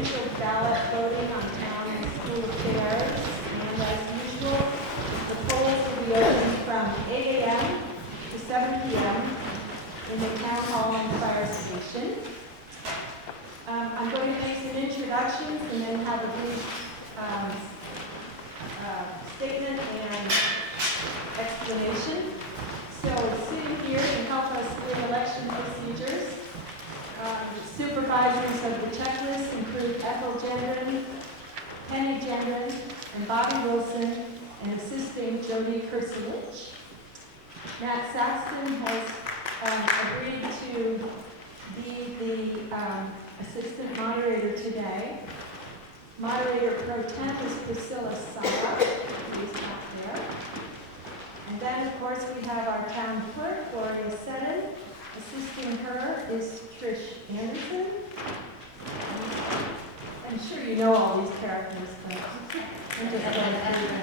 initial ballot voting on town and school affairs. And as usual, the polls will be open from 8 a.m. to 7 p.m. in the town hall and fire station. I'm going to make some introductions and then have a brief statement and explanation. So sitting here to help us with election procedures, supervisors of the checklist include Ethel Gendron, Penny Gendron, and Bobby Wilson, and assisting Jody Kursiewicz. Matt Saxton has agreed to be the assistant moderator today. Moderator pro temp is Priscilla Sala, who's not there. And then, of course, we have our town clerk, Gloria Seddon. Assisting her is Trish Anderson. I'm sure you know all these characters, but I'm just going through them.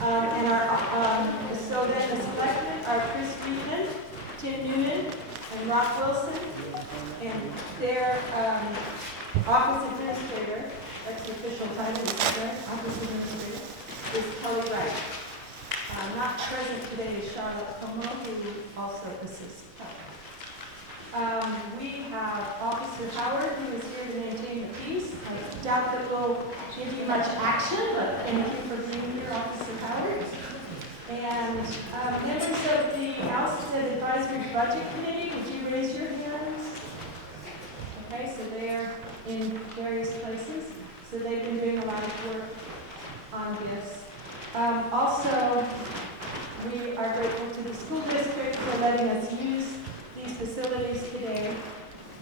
And so then the selectmen are Chris Friedman, Tim Noonan, and Rock Wilson. And their office administrator, that's the official title, office administrator, is Kelly Wright. Not present today is Charlotte Como, who also assists Kelly. We have Officer Howard, who is here to maintain the peace. I doubt that we'll give you much action, but thank you for being here, Officer Howard. And members of the Alstead Advisory Budget Committee, would you raise your hands? Okay, so they are in various places. So they've been doing a lot of work on this. Also, we are grateful to the school district for letting us use these facilities today.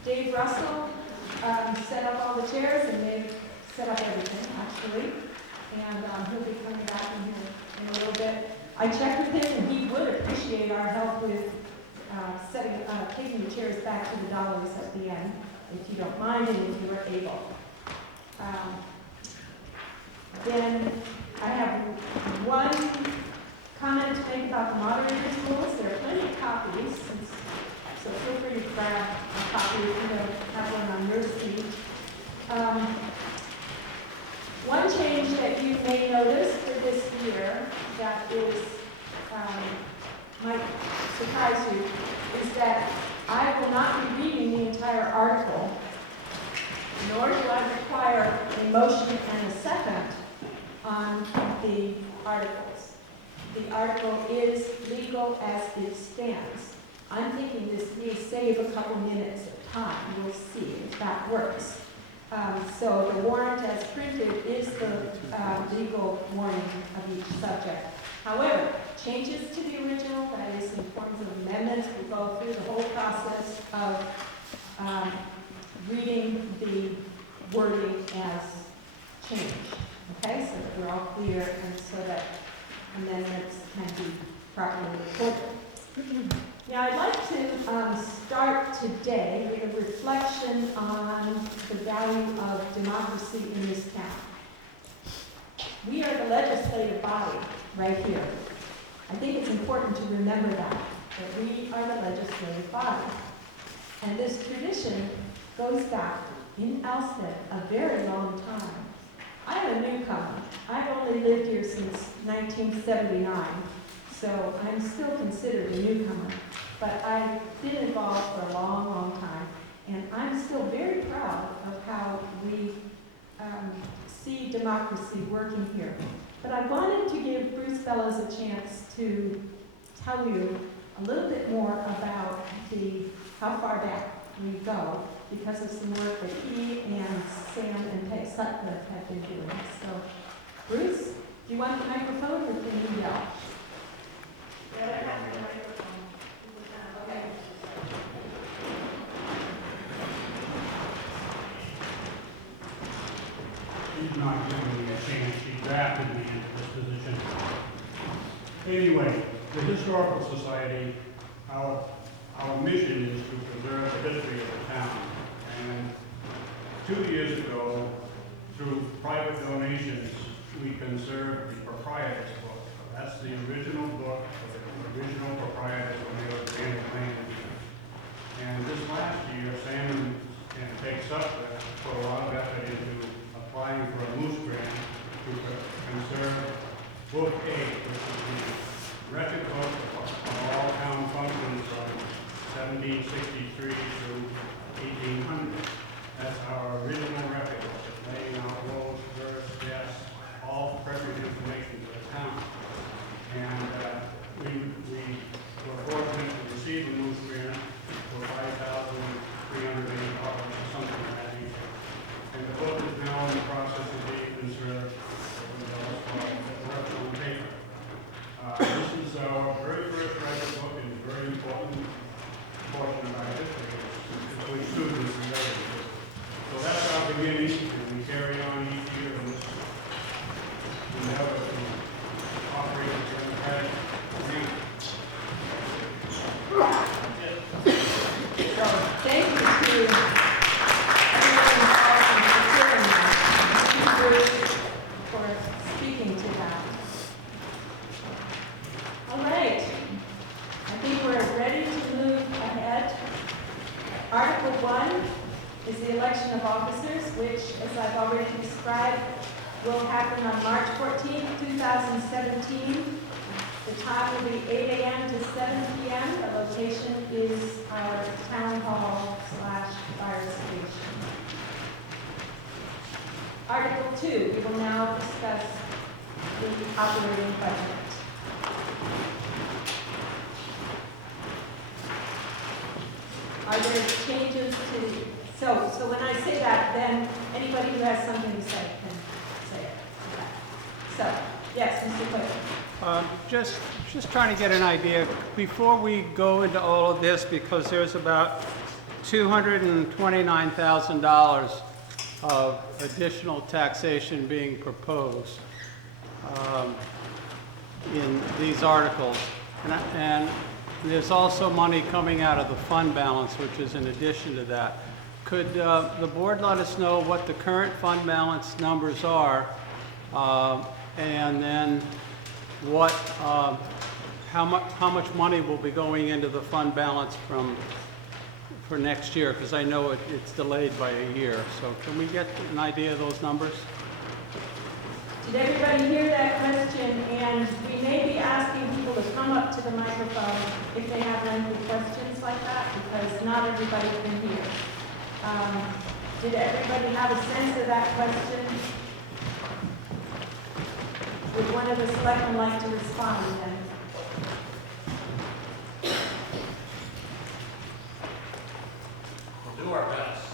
Dave Russell set up all the chairs, and they've set up everything, actually. And he'll be coming back in here in a little bit. I checked with him, and he would appreciate our help with taking the chairs back to the dollars at the end, if you don't mind and if you are able. Then I have one comment to make about the moderator's rules. There are plenty of copies, so feel free to grab a copy if you don't have one on your seat. One change that you may notice for this year that is might surprise you is that I will not be reading the entire article, nor do I require a motion and a second on the articles. The article is legal as it stands. I'm thinking this may save a couple minutes of time. We'll see if that works. So the warrant as printed is the legal warning of each subject. However, changes to the original, that is in forms of amendments, will go through the whole process of reading the wording as changed. Okay, so that we're all clear and so that amendments can be properly recorded. Now, I'd like to start today with a reflection on the value of democracy in this town. We are the legislative body right here. I think it's important to remember that we are the legislative body. And this tradition goes back in Alstead a very long time. I am a newcomer. I've only lived here since 1979, so I'm still considered a newcomer. But I've been involved for a long, long time, and I'm still very proud of how we see democracy working here. But I wanted to give Bruce Bellows a chance to tell you a little bit more about how far back we go, because of some work that he and Sam and Peg Sutcliffe have been doing. So, Bruce, do you want the microphone or can you yell? Yeah, I have the microphone. Okay. She's not giving me a chance. She drafted me into this position. Anyway, the Historical Society, our mission is to preserve the history of the town. And 2 years ago, through private donations, we conserved the proprietor's book. That's the original book of the original proprietors when they were granted land. And this last year, Sam and Peg Sutcliffe election of officers, which, as I've already described, will happen on March 14th, 2017. The time will be 8 a.m. to 7 p.m. The location is our town hall / fire station. Article 2, we will now discuss the operating budget. Are there changes to, so when I say that, then anybody who has something to say can say it. So, yes, Mr. Quayle. Just trying to get an idea, before we go into all of this, because there's about $229,000 of additional taxation being proposed in these articles. And there's also money coming out of the fund balance, which is in addition to that. Could the board let us know what the current fund balance numbers are, and then what, how much money will be going into the fund balance for next year? Because I know it's delayed by a year. So can we get an idea of those numbers? Did everybody hear that question? And we may be asking people to come up to the microphone if they have any questions like that, because not everybody can hear. Did everybody have a sense of that question? Would one of the selectmen like to respond then? We'll do our best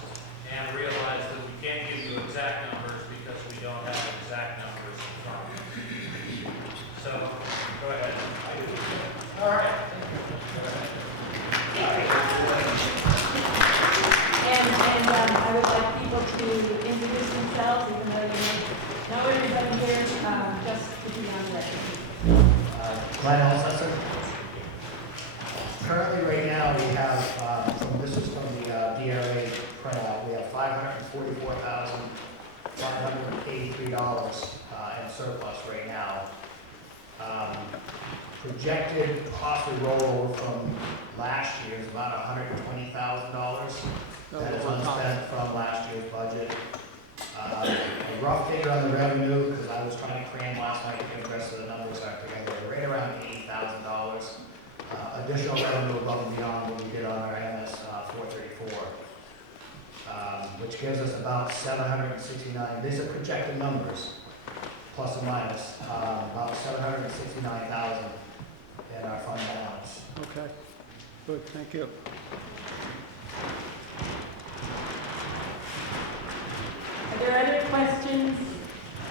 and realize that we can't give you exact numbers because we don't have exact numbers in front of you. So, go ahead. All right. And I would like people to introduce themselves, even though you may know everybody here, just to be on record. Glenn Alstead. Currently, right now, we have, this is from the DRA printout, we have $544,583 in surplus right now. Projected costly rollover from last year is about $120,000. That is unspent from last year's budget. A rough figure on the revenue, because I was trying to cram last night to get the rest of the numbers out together, right around $80,000. Additional revenue above and beyond what we did on our MS 434, which gives us about 769. These are projected numbers, plus or minus, about 769,000 in our fund balance. Okay, good, thank you. Are there other questions,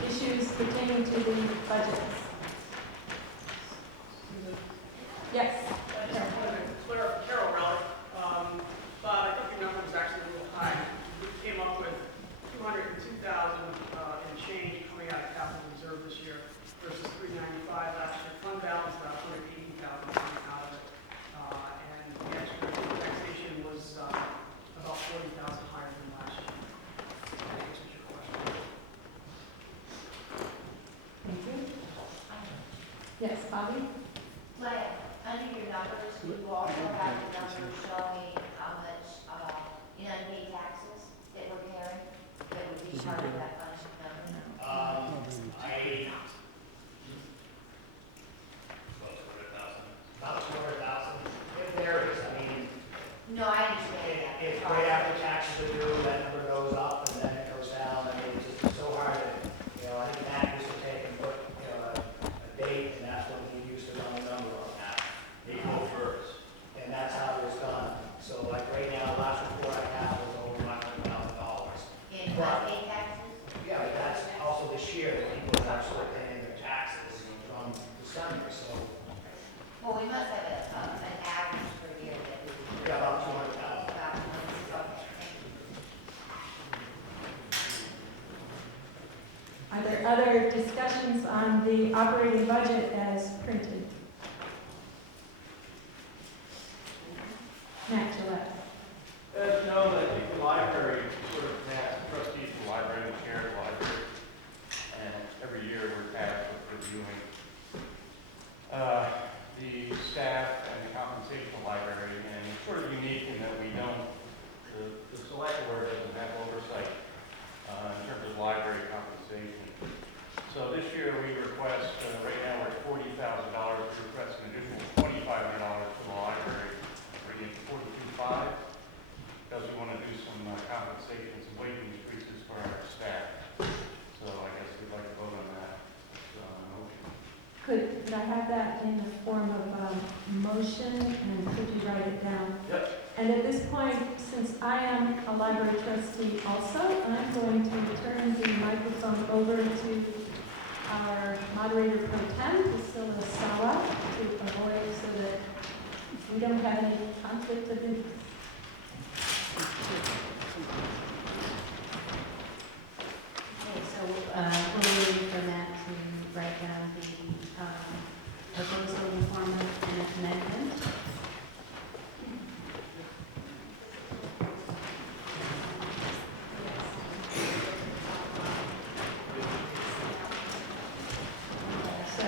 issues pertaining to the budgets? Yes. Carol Relic. But I think your number was actually a little high. We came up with $202,000 in change coming out of capital reserve this year versus $395 last year. Fund balance about $180,000 coming out of it. And the extra taxation was about $40,000 higher than last year. That answers your question. Thank you. Yes, Bobby? Like, under your numbers, you also have the numbers showing how much unpaid taxes that we're carrying, that would be part of that budget number. About 200,000. It varies. I mean, No, I understand that. if right after taxes are due, that number goes up and then it goes down. I mean, it's just so hard to, I think Matt used to take and put, a date, and that's when he used to run the number on that. April 1st. And that's how it was done. So like right now, last report I have was over $500,000. In unpaid taxes? Yeah, but that's also this year, that people are actually paying their taxes from December, so, Well, we must have an average per year that we. yeah, about 200,000. About, okay, thank you. Are there other discussions on the operating budget as printed? Matt Gillette. As you know, I think the library sort of has trustees of the library and the chair of the library, and every year we're tasked with reviewing the staff and the compensation of the library, and it's sort of unique in that we don't, the select board doesn't have oversight So this year we request, right now we're at $40,000, we request an additional $2,500 for the library, bringing it to $42,500, because we want to do some compensation, some wage increases for our staff. So I guess we'd like to vote on that. So, motion. Could I have that in the form of a motion, and could you write it down? Yep. And at this point, since I am a library trustee also, I'm going to turn the microphone over to our moderator pro tem, Priscilla Sawa, to avoid so that we don't have any conflict of interest. Okay, so we'll wait for Matt to write down the proposal in the form of an amendment. So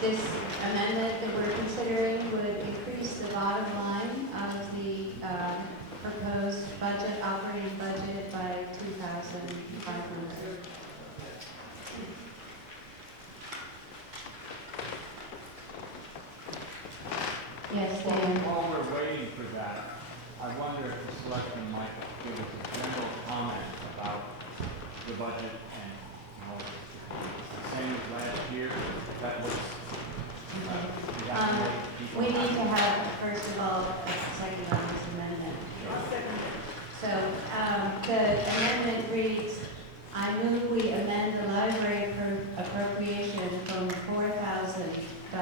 this amendment that we're considering would increase the bottom line of the proposed budget, operating budget by $2,500. Yes, Dan? While we're waiting for that, I wonder if the selectmen might give us a general comment about the budget and, you know, it's the same as last year. That looks, We need to have, first of all, a second on this amendment. So, the amendment reads, I move we amend the library appropriation from $4,000 to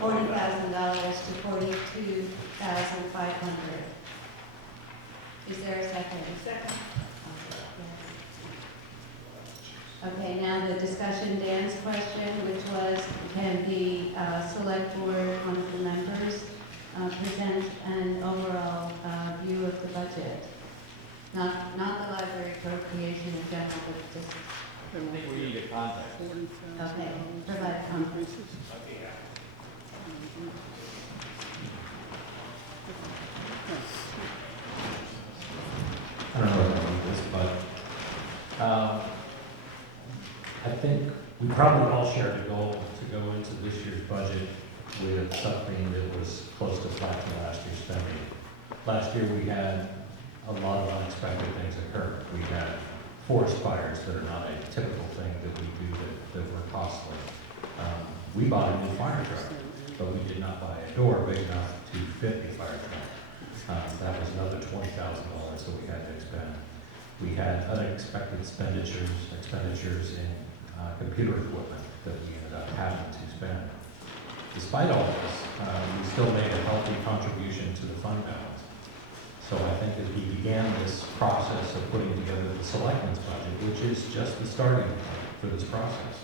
$40,000 to $42,500. Is there a second? Second. Okay, now the discussion, Dan's question, which was, can the select board, one of the members, present an overall view of the budget? Not the library appropriation in general, but just, I think we need a context. okay, provide context. I don't know if I need this, but I think we probably all shared a goal to go into this year's budget with something that was close to flat to last year's spending. Last year, we had a lot of unexpected things occur. We had forest fires that are not a typical thing that we do that were costly. We bought a new fire truck, but we did not buy a door big enough to fit a fire truck. That was another $20,000 that we had to expend. We had unexpected expenditures in computer equipment that we ended up having to spend. Despite all this, we still made a healthy contribution to the fund balance. So I think as we began this process of putting together the selectmen's budget, which is just the starting point for this process,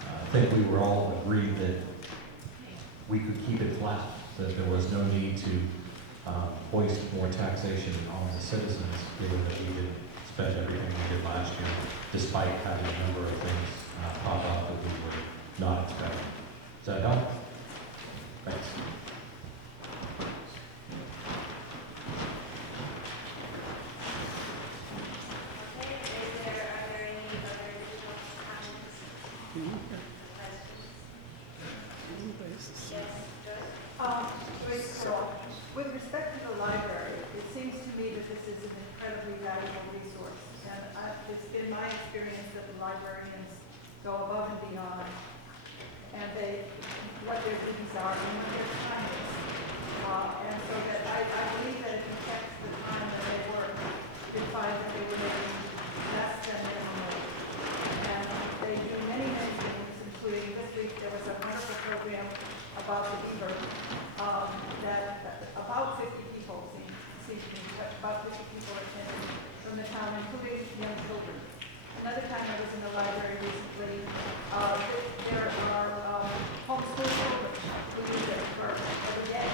I think we were all agreed that we could keep it flat, that there was no need to hoist more taxation on the citizens, given that we did spend everything we did last year, despite having a number of things pop up that we were not expecting. Does that help? Thanks. With respect to the library, it seems to me that this is an incredibly valuable resource. And it's been my experience that the librarians go above and beyond. And what their duties are and what their time is. And so that I believe that it affects the time that they work. You find that they were making less than minimum wage. And they do many, many things, including this week there was a wonderful program about the beaver. That about 50 people seem to be, about 50 people attended from the town, including young children. Another time I was in the library recently, there are homeschool children who use it for every day.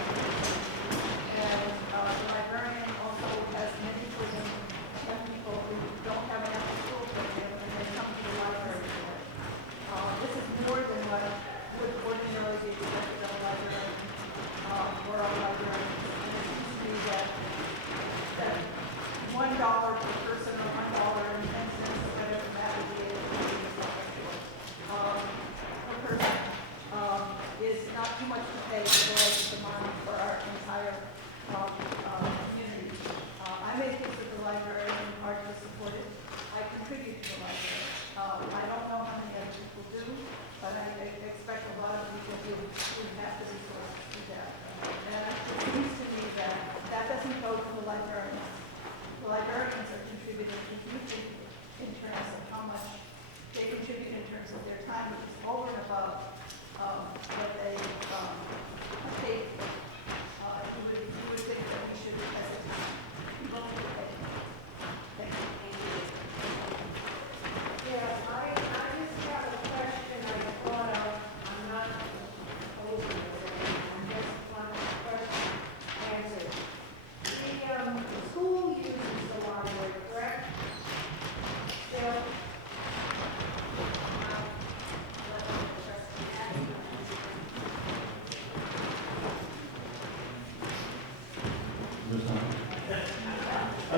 And the librarian also has many children, young people who don't have an after-school program, and they come to the library for it. This is more than what would ordinarily be expected of a librarian. For our librarians, and it seems to me that $1 per person or $1.10, whatever that would be, not too much to pay for the money for our entire community. I make use of the library in part to support it. I contribute to the library. I don't know how many other people do, but I expect a lot of people who have the resources to do that. And it seems to me that that doesn't go to the librarians. The librarians are contributing hugely in terms of how much they contribute in terms of their time, which is over and above what they pay for. You would think that we should, as a town, be willing to pay. Thank you. Yeah, I just have a question I thought of. I'm not opposing it, I just want the question answered. The school uses the library, correct? Still?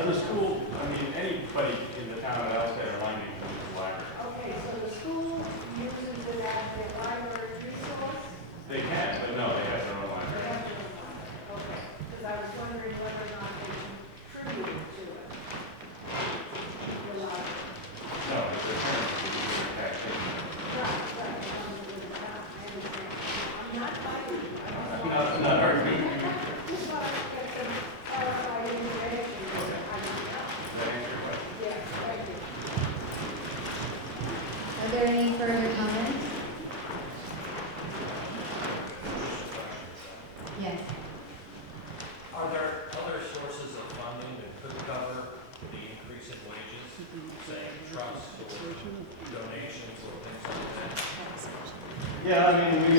The school, I mean, anybody in the town of Alstead or Lyman can use the library. Okay, so the school uses it as their library resource? They can, but no, they have their own library. Okay, because I was wondering whether or not they contributed to it. The library. No, it's their parents who use their taxation. Right, right. I understand. I'm not fighting. Not arguing. Just want to get some clarified information. I don't know. That answer your question? Yeah, thank you. Are there any further comments? Yes. Are there other sources of funding that could cover the increase in wages, say trusts or donations or things like that? Yeah, I mean, we,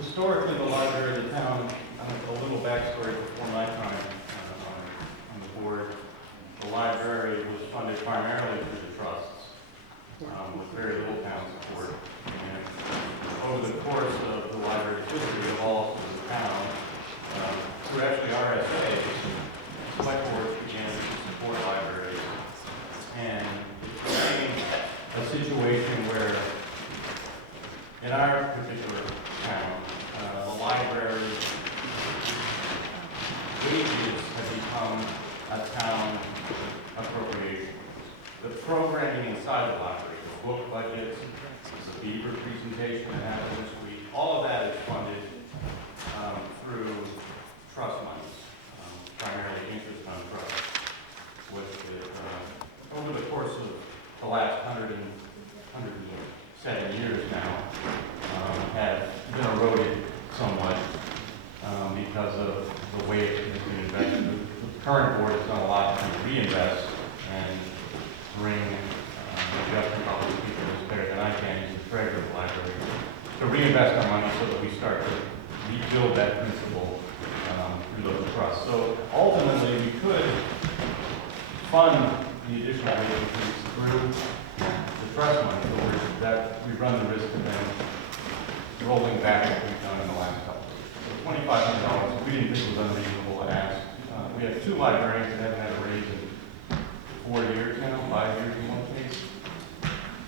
historically, the library of the town, a little backstory before my time on the board, the library was funded primarily through the trusts, with very little town support. And over the course of the library's history, evolved as a town, through actually RSA, select boards began to support libraries. And it became a situation where, in our particular town, the library wages have become a town appropriation. The programming inside the library, the book budgets, the Beaver presentation that happened this week, all of that is funded through trust monies, primarily interest on trust, which over the course of the last 107 years now, have been eroded somewhat because of the way it's been invested. The current board has done a lot to reinvest and bring Justin probably speaking this better than I can, he's the treasurer of the library, to reinvest our money so that we start to rebuild that principle through those trusts. So ultimately, we could fund the additional wage increase through the trust money, but that we run the risk of then rolling back what we've done in the last couple of years. So $2,500, we didn't think it was unreasonable to ask. We have two librarians that haven't had a raise in 4 years now, 5 years in one case.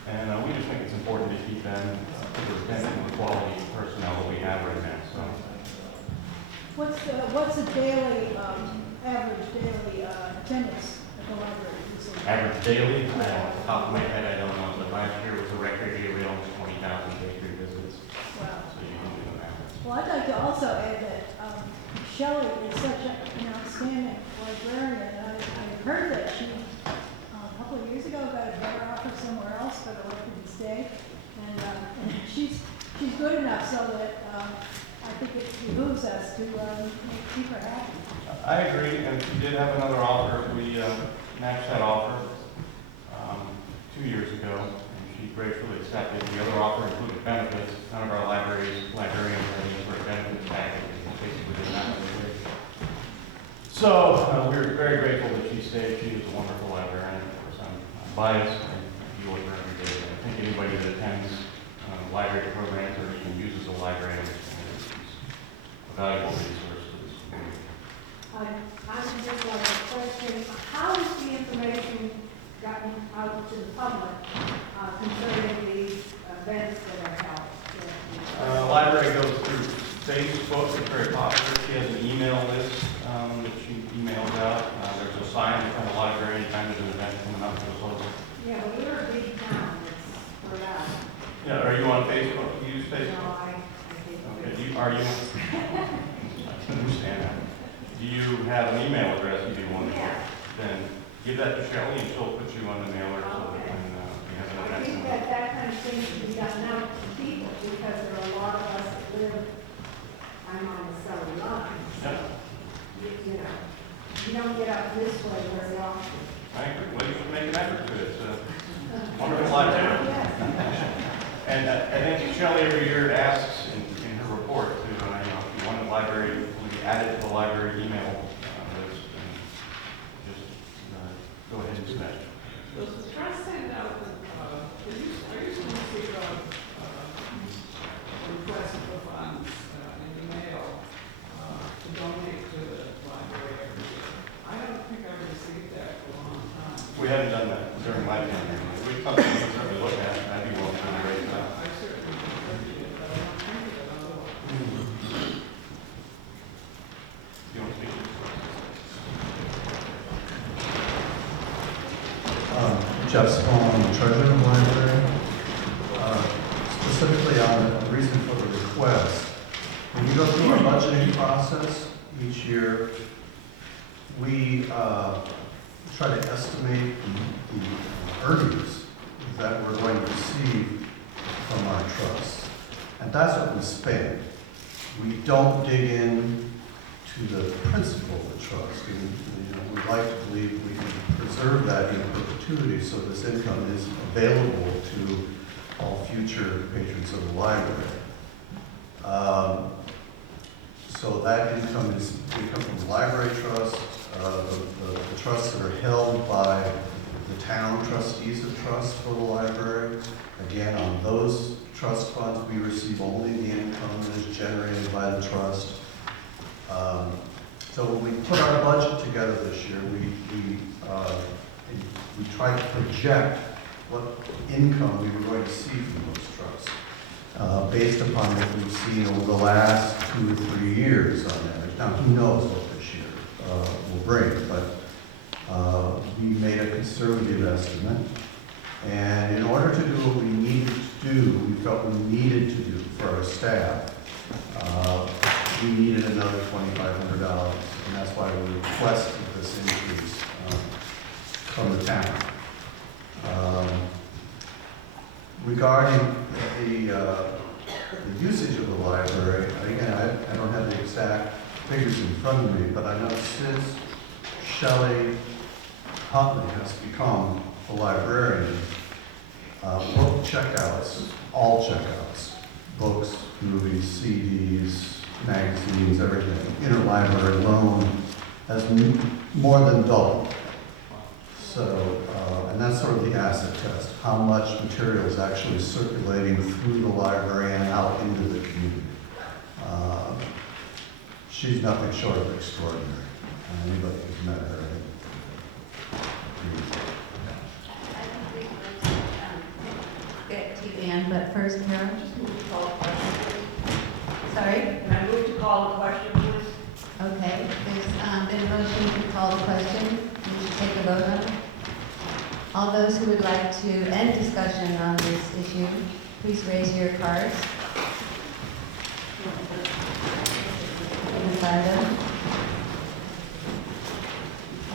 And we just think it's important to keep them retention of the quality of personnel that we have right now. So, What's the daily, average daily attendance at the library? average daily, off the top of my head, I don't know, but last year was a record year, we had almost 20,000 day-through visits. Wow. So you can do the math. Well, I'd like to also add that Shelley is such an outstanding librarian. I've heard that she, a couple of years ago, got a better offer somewhere else, but elected to stay. And she's good enough so that I think it behooves us to keep her happy. I agree, and she did have another offer. We matched that offer 2 years ago, and she gracefully accepted. The other offer included benefits. None of our librarians have any sort of benefits package, basically did not have a wage. So we're very grateful that she stayed. She is a wonderful librarian. Of course, I'm biased, and I deal with her every day. And I think anybody that attends library programs or even uses a library is a valuable resource to the school. I just have a question. How is the information gotten out to the public concerning these events that are held? The library goes through Facebook is very popular. She has an email list that she emails out. There's a sign in front of the library anytime there's an event coming up to the local. Yeah, well, we're a big town, we're out. Yeah, are you on Facebook? Do you use No, Facebook? I Okay, are you? I understand that. Do you have an email address if you want? Yeah. Then give that to Shelley and she'll put you on the mailer so that when we have an I event. think that that kind of thing should be done now to people, because there are a lot of us that live, I'm on the southern line. Yeah, You know, you don't get up this way very often. I agree. Well, you should make an effort to it. It's a wonderful library. Yes. And I think Shelley every year asks in her report to, if you want the library, will be added to the library email list, and just go ahead and do that. Does the trust send out, are you supposed to receive a request for funds in the mail to donate to the library every year? I don't think I've received that for a long time. We haven't done that during my tenure. We've come to certainly look at it, and I'd be willing to raise that. I certainly appreciate it, but I don't think of it otherwise. You want to speak? Jeff Sloan, treasurer of the library. Specifically on the reason for the request, when you go through our budgeting process each year, we try to estimate the earnings that we're going to receive from our trust. And that's what we spend. We don't dig in to the principal of the trust. We'd like to believe we can preserve that in perpetuity so this income is available to all future patrons of the library. So that income is income from the library trust, the trusts that are held by the town trustees of trust for the library. Again, on those trust funds, we receive only the income that is generated by the trust. So when we put our budget together this year, we tried to project what income we were going to see from those trusts, based upon what we've seen over the last 2 or 3 years on average. Now, who knows what this year will bring, but we made a conservative estimate. And in order to do what we needed to do, we felt we needed to do for our staff, we needed another $2,500, and that's why we requested this increase from the town. Regarding the usage of the library, again, I don't have the exact figures in front of me, but I know since Shelley Huntley has become a librarian, book checkouts, all checkouts, books, movies, CDs, magazines, everything, interlibrary loan has more than doubled. So, and that's sort of the acid test, how much material is actually circulating through the library and out into the community. She's nothing short of extraordinary. Anybody who's met her, Get to Ann, but first, Carol. Sorry? Can I move to call the question, please? Okay, there's been a motion to call the question. We should take a vote on it. All those who would like to end discussion on this issue, please raise your cards. Inside them.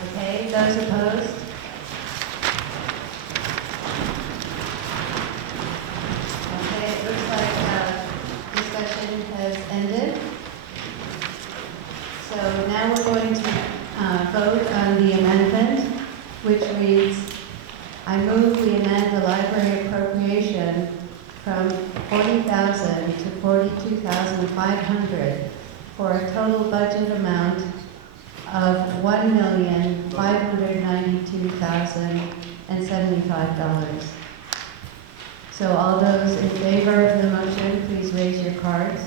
Okay, those opposed? Okay, it looks like discussion has ended. So now we're going to vote on the amendment, which reads, I move we amend the library appropriation from $40,000 to $42,500 for a total budget amount of $1,592,075. So all those in favor of the motion, please raise your cards.